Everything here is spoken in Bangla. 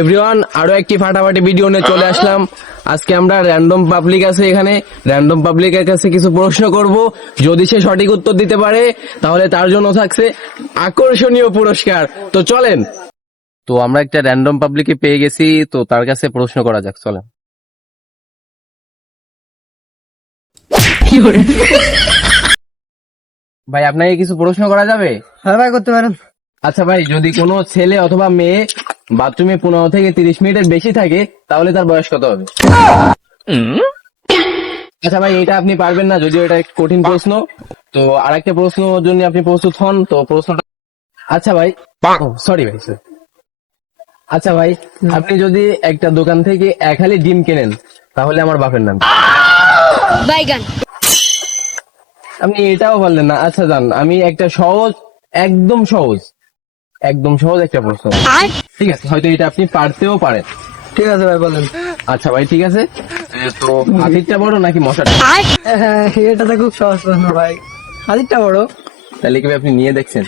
এভরিওয়ান, আরো একটি ফাটাফাটি ভিডিও নিয়ে চলে আসলাম। আজকে আমরা র্যান্ডম পাবলিক আছে এখানে, র্যান্ডম পাবলিকের কাছে কিছু প্রশ্ন করব। যদি সে সঠিক উত্তর দিতে পারে তাহলে তার জন্য থাকছে আকর্ষণীয় পুরস্কার। তো চলেন। তো আমরা একটা র্যান্ডম পাবলিকে পেয়ে গেছি, তো তার কাছে প্রশ্ন করা যাক, চলেন। ভাই, আপনাকে কিছু প্রশ্ন করা যাবে? হ্যাঁ ভাই, করতে পারেন। আচ্ছা ভাই, যদি কোনো ছেলে অথবা মেয়ে বাথরুমে 15 থেকে 30 মিনিটের বেশি থাকে তাহলে তার বয়স কত হবে? আচ্ছা ভাই, এটা আপনি পারবেন না, যদিও এটা একটু কঠিন প্রশ্ন। তো আরেকটা প্রশ্ন জন্য আপনি প্রস্তুত হন? তো প্রশ্নটা, আচ্ছা ভাই, সরি ভাই, sorry। আচ্ছা ভাই, আপনি যদি একটা দোকান থেকে 1 হালি ডিম কেনেন তাহলে আমার বাপের নাম কি? বাইগান। আপনি এটাও বললেন না। আচ্ছা যান, আমি একটা সহজ, একদম সহজ, একদম সহজ একটা প্রশ্ন, ঠিক আছে? হয়তো এটা আপনি পারতেও পারেন। ঠিক আছে ভাই, বলেন। আচ্ছা ভাই, ঠিক আছে। তো হাতিরটা বড় নাকি মশাটা? হ্যাঁ, এটা তো খুব সহজ প্রশ্ন ভাই। হাতিরটা বড়। তাহলে কি ভাই আপনি নিয়ে দেখছেন?